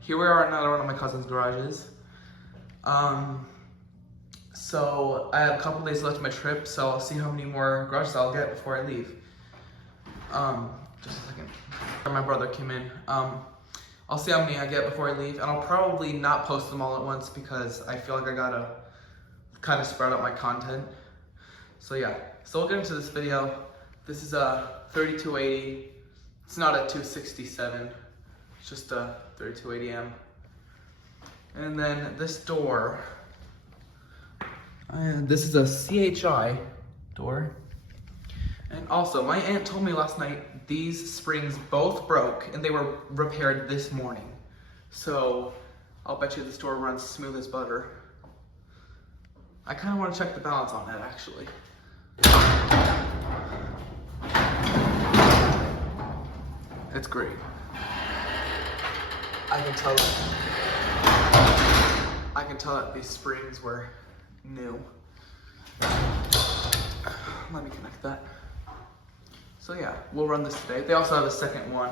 here we are at another one of my cousin's garages. So I have a couple days left of my trip, so I'll see how many more garages I'll get before I leave. Just a second. My brother came in. I'll see how many I get before I leave, and I'll probably not post them all at once because I feel like I gotta kind of spread out my content. So yeah, so we'll get into this video. This is a 3280. It's not a 267. It's just a 3280M. And then this door. This is a CHI door. And also, my aunt told me last night these springs both broke and they were repaired this morning. So I'll bet you this door runs smooth as butter. I kind of want to check the balance on it actually. It's great. I can tell that these springs were new. Let me connect that. So yeah, we'll run this today. They also have a second one,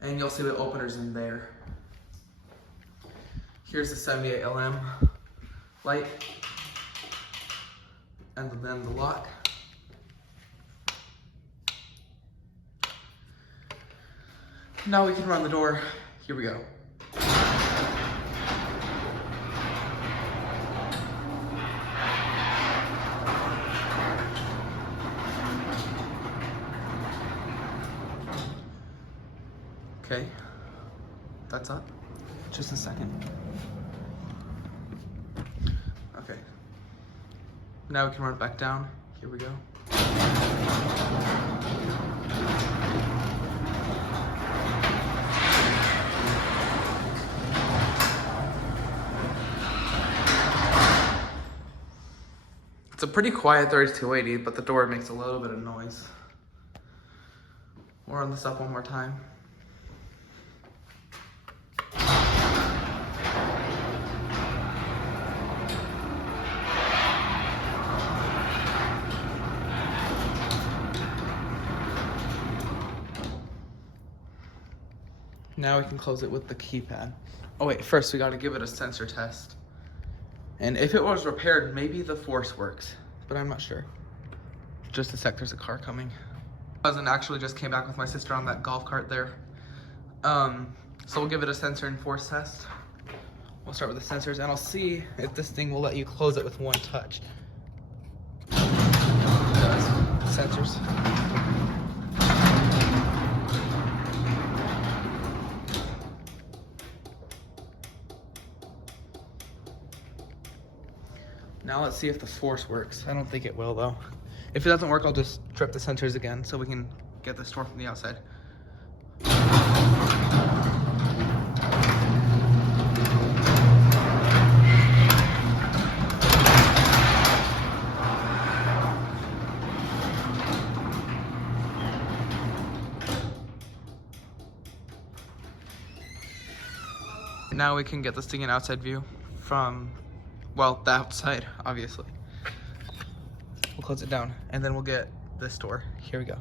and you'll see the openers in there. Here's the 78LM light, and then the lock. Now we can run the door. Here we go. Okay, that's up. Just a second. Okay. Now we can run it back down. Here we go. It's a pretty quiet 3280, but the door makes a little bit of noise. We'll run this up one more time. Now we can close it with the keypad. Oh wait, first we gotta give it a sensor test. And if it was repaired, maybe the force works, but I'm not sure. Just a sec, there's a car coming. My cousin actually just came back with my sister on that golf cart there. So we'll give it a sensor and force test. We'll start with the sensors, and I'll see if this thing will let you close it with one touch. It does. Sensors. Now let's see if the force works. I don't think it will though. If it doesn't work, I'll just trip the sensors again so we can get this door from the outside. Now we can get this thing in outside view from, well, the outside, obviously. We'll close it down, and then we'll get this door. Here we go.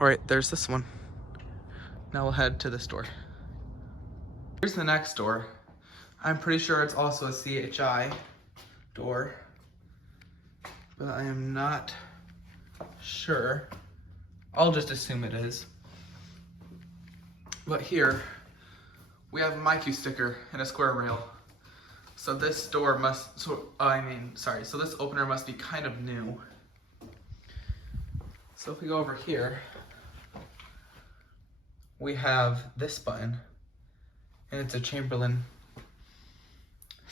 All right, there's this one. Now we'll head to this door. Here's the next door. I'm pretty sure it's also a CHI door, but I am not sure. I'll just assume it is. But here, we have a MyQ sticker and a square rail. So this door must, so this opener must be kind of new. So if we go over here, we have this button, and it's a Chamberlain.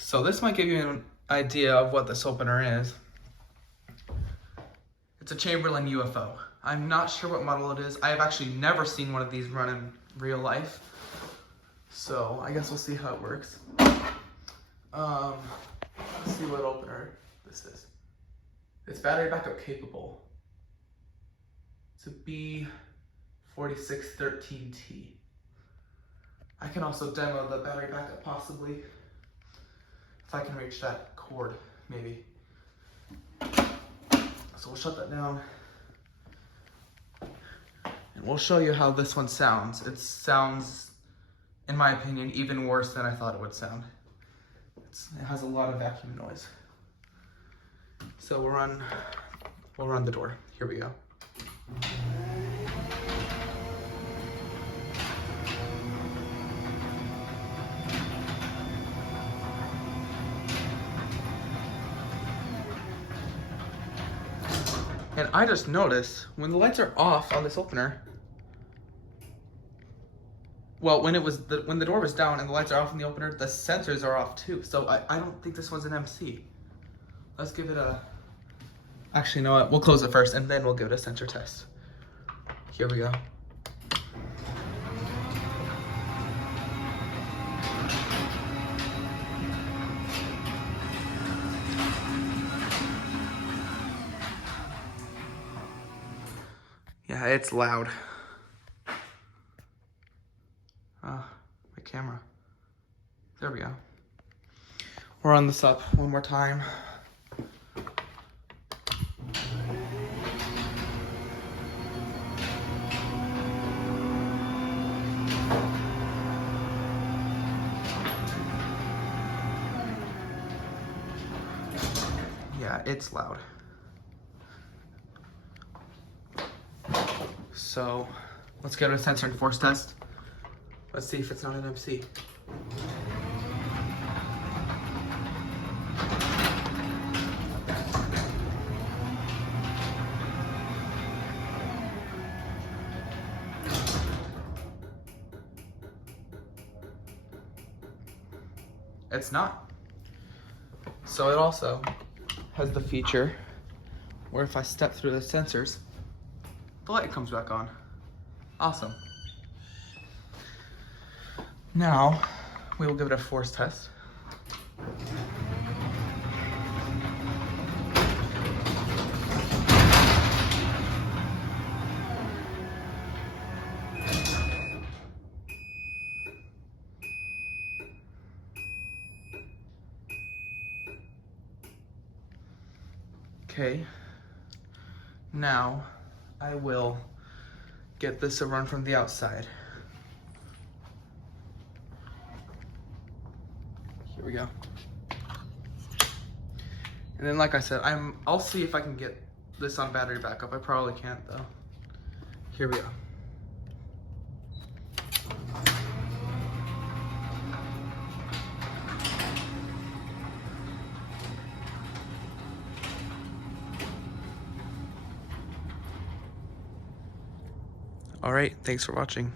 So this might give you an idea of what this opener is. It's a Chamberlain UFO. I'm not sure what model it is. I have actually never seen one of these run in real life. So I guess we'll see how it works. Let's see what opener this is. It's battery backup capable. It's a B4613T. I can also demo the battery backup possibly. if I can reach that cord, maybe. So we'll shut that down. And we'll show you how this one sounds. It sounds, in my opinion, even worse than I thought it would sound. It has a lot of vacuum noise. So we'll run the door. Here we go. And I just noticed when the lights are off on this opener, well, when the door was down and the lights are off in the opener, the sensors are off too. So I don't think this one's an MC. Let's give it a, actually, you know what? We'll close it first and then we'll give it a sensor test. Here we go. Yeah, it's loud. My camera. There we go. We'll run this up one more time. Yeah, it's loud. So let's get a sensor and force test. Let's see if it's not an MC. It's not. So it also has the feature where if I step through the sensors, the light comes back on. Awesome. Now, we will give it a force test. Okay. Now, I will get this to run from the outside. Here we go. And then, like I said, I'll see if I can get this on battery backup. I probably can't though. Here we go. All right, thanks for watching.